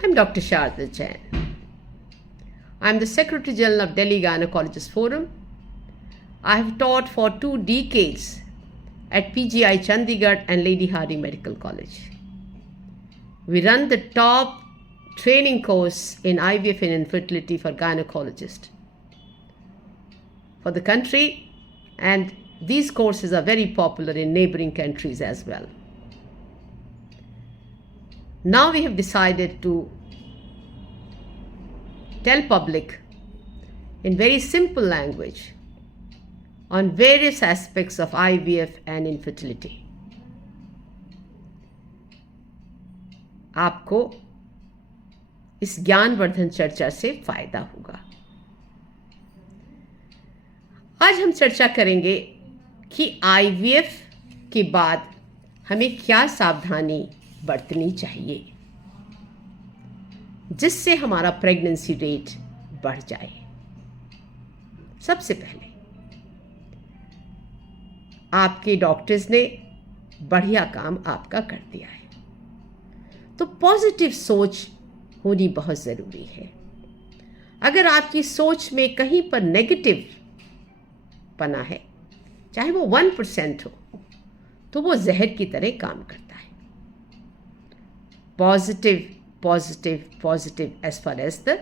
I'm Dr. Sharda Jain. I'm the Secretary General of Delhi Gynecologist Forum. I have taught for 2 decades at PGI Chandigarh and Lady Hardinge Medical College. We run the top training course in IVF and infertility for gynecologists for the country, and these courses are very popular in neighboring countries as well. Now we have decided to tell public in very simple language on various aspects of IVF and infertility. आपको इस ज्ञानवर्धन चर्चा से फायदा होगा। आज हम चर्चा करेंगे कि IVF के बाद हमें क्या सावधानी बरतनी चाहिए जिससे हमारा प्रेगनेंसी रेट बढ़ जाए। सबसे पहले आपके डॉक्टर्स ने बढ़िया काम आपका कर दिया है, तो पॉजिटिव सोच होनी बहुत ज़रूरी है। अगर आपकी सोच में कहीं पर नेगेटिव पना है, चाहे वो 1% हो, तो वो जहर की तरह काम करता है। Positive positive, positive as far as the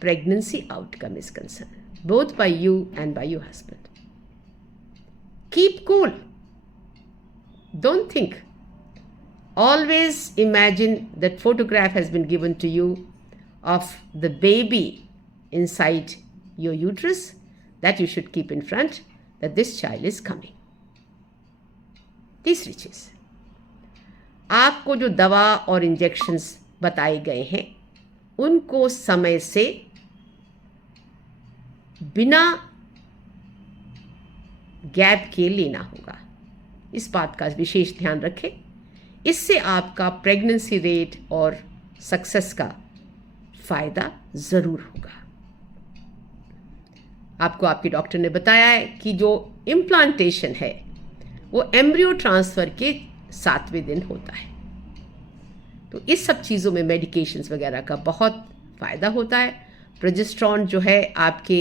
pregnancy outcome is concerned, both by you and by your husband. Keep cool. Don't think. Always imagine that photograph has been given to you of the baby inside your uterus that you should keep in front, that this child is coming. तीसरी चीज, आपको जो दवा और injections बताए गए हैं उनको समय से बिना गैप के लेना होगा। इस बात का विशेष ध्यान रखें। इससे आपका प्रेगनेंसी रेट और सक्सेस का फायदा ज़रूर होगा। आपको आपके डॉक्टर ने बताया है कि जो इम्प्लांटेशन है वो एम्ब्रियो ट्रांसफ़र के 7वें दिन होता है, तो इस सब चीज़ों में मेडिकेशंस वगैरह का बहुत फ़ायदा होता है। प्रोजेस्टेरॉन जो है आपके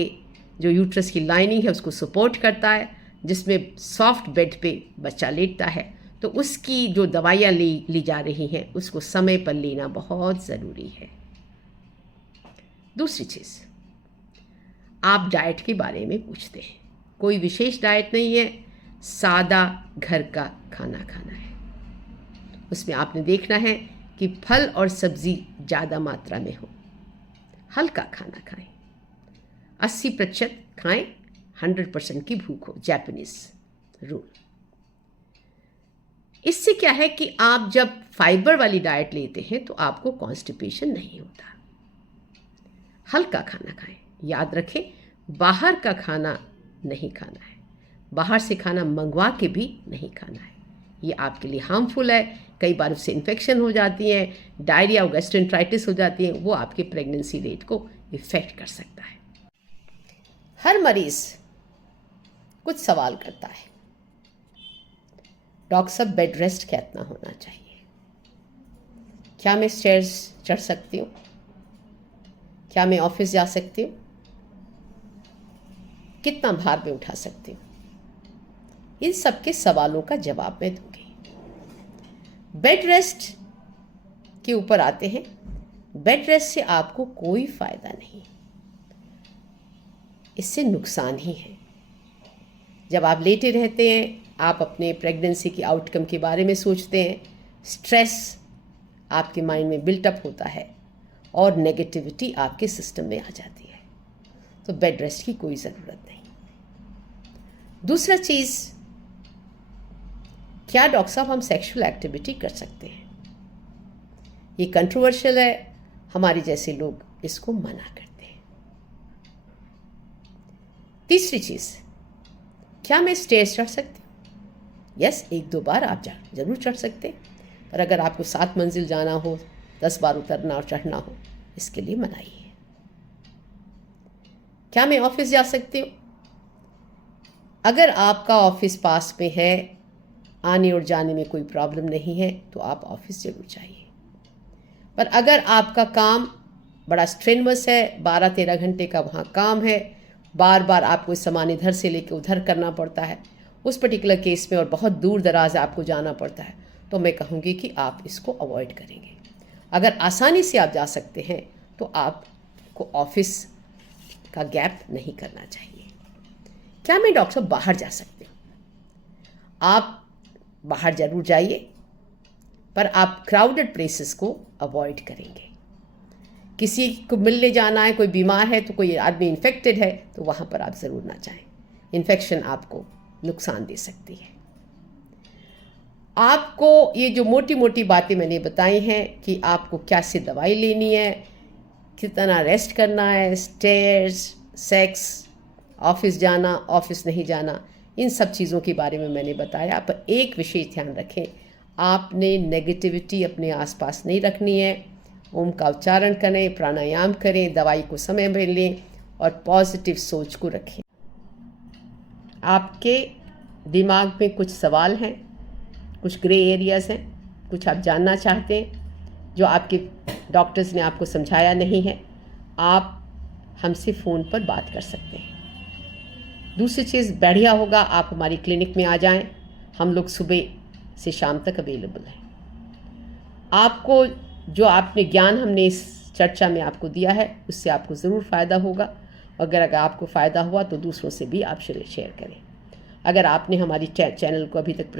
जो यूट्रस की लाइनिंग है उसको सपोर्ट करता है, जिसमें सॉफ्ट बेड पे बच्चा लेटता है, तो उसकी जो दवाइयाँ ली जा रही हैं उसको समय पर लेना बहुत ज़रूरी है। दूसरी चीज़, आप डाइट के बारे में पूछते हैं। कोई विशेष डाइट नहीं है, सादा घर का खाना खाना है। उसमें आपने देखना है कि फल और सब्ज़ी ज़्यादा मात्रा में हो। हल्का खाना खाएं, 80% खाएं, 100% की भूख हो, जापानीज़ रूल। इससे क्या है कि आप जब फाइबर वाली डाइट लेते हैं तो आपको कॉन्स्टिपेशन नहीं होता। हल्का खाना खाएं। याद रखें, बाहर का खाना नहीं खाना है, बाहर से खाना मंगवा के भी नहीं खाना है। ये आपके लिए हार्मफुल है। कई बार उससे इन्फेक्शन हो जाती है, डायरिया और गैस्ट्रेंटराइटिस हो जाती है, वो आपके प्रेगनेंसी रेट को इफ़ेक्ट कर सकता है। हर मरीज़ कुछ सवाल करता है, डॉक्टर साहब बेड रेस्ट कितना होना चाहिए? क्या मैं स्टेयर्स चढ़ सकती हूँ? क्या मैं ऑफिस जा सकती हूँ? कितना भार में उठा सकती हूँ? इन सब के सवालों का जवाब मैं दूंगी। बेड रेस्ट के ऊपर आते हैं। बेड रेस्ट से आपको कोई फ़ायदा नहीं, इससे नुकसान ही है। जब आप लेटे रहते हैं, आप अपने प्रेगनेंसी की आउटकम के बारे में सोचते हैं, स्ट्रेस आपके माइंड में बिल्टअप होता है और नेगेटिविटी आपके सिस्टम में आ जाती है, तो बेड रेस्ट की कोई ज़रूरत नहीं। दूसरा चीज़, क्या डॉक्टर साहब हम सेक्सुअल एक्टिविटी कर सकते हैं? ये कंट्रोवर्शियल है, हमारे जैसे लोग इसको मना करते हैं। तीसरी चीज़, क्या मैं स्टेयर्स चढ़ सकती हूँ? यस, 1-2 बार आप जरूर चढ़ सकते हैं, पर अगर आपको 7 मंजिल जाना हो, 10 बार उतरना और चढ़ना हो, इसके लिए मनाही है। क्या मैं ऑफिस जा सकती हूँ? अगर आपका ऑफिस पास में है, आने और जाने में कोई प्रॉब्लम नहीं है, तो आप ऑफिस जरूर जाइए। पर अगर आपका काम बड़ा स्ट्रेनवस है, 12-13 घंटे का वहाँ काम है, बार बार आपको सामान इधर से लेकर उधर करना पड़ता है, उस पर्टिकुलर केस में, और बहुत दूर दराज आपको जाना पड़ता है, तो मैं कहूँगी कि आप इसको अवॉइड करेंगे। अगर आसानी से आप जा सकते हैं तो आपको ऑफिस का गैप नहीं करना चाहिए। क्या मैं डॉक्टर साहब बाहर जा सकती हूँ? आप बाहर ज़रूर जाइए, पर आप क्राउडेड प्लेसेस को अवॉइड करेंगे। किसी को मिलने जाना है, कोई बीमार है, तो कोई आदमी इन्फेक्टेड है, तो वहाँ पर आप ज़रूर ना जाएं। इन्फेक्शन आपको नुकसान दे सकती है। आपको ये जो मोटी मोटी बातें मैंने बताई हैं कि आपको क्या से दवाई लेनी है, कितना रेस्ट करना है, स्टेयर्स, सेक्स, ऑफिस जाना, ऑफिस नहीं जाना, इन सब चीज़ों के बारे में मैंने बताया। पर एक विशेष ध्यान रखें, आपने नेगेटिविटी अपने आसपास नहीं रखनी है। ओम का उच्चारण करें, प्राणायाम करें, दवाई को समय में लें और पॉजिटिव सोच को रखें। आपके दिमाग में कुछ सवाल हैं, कुछ ग्रे एरियाज़ हैं, कुछ आप जानना चाहते हैं जो आपके डॉक्टर्स ने आपको समझाया नहीं है, आप हमसे फ़ोन पर बात कर सकते हैं। दूसरी चीज़, बढ़िया होगा आप हमारी क्लिनिक में आ जाएं। हम लोग सुबह से शाम तक अवेलेबल हैं। आपको जो आपने ज्ञान हमने इस चर्चा में आपको दिया है, उससे आपको ज़रूर फ़ायदा होगा। अगर आपको फ़ायदा हुआ तो दूसरों से भी आप शेयर करें। अगर आपने हमारी चैनल को अभी तक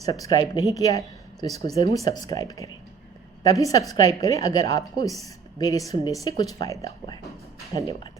सब्सक्राइब नहीं किया है तो इसको ज़रूर सब्सक्राइब करें। तभी सब्सक्राइब करें अगर आपको इस मेरे सुनने से कुछ फ़ायदा हुआ है। धन्यवाद।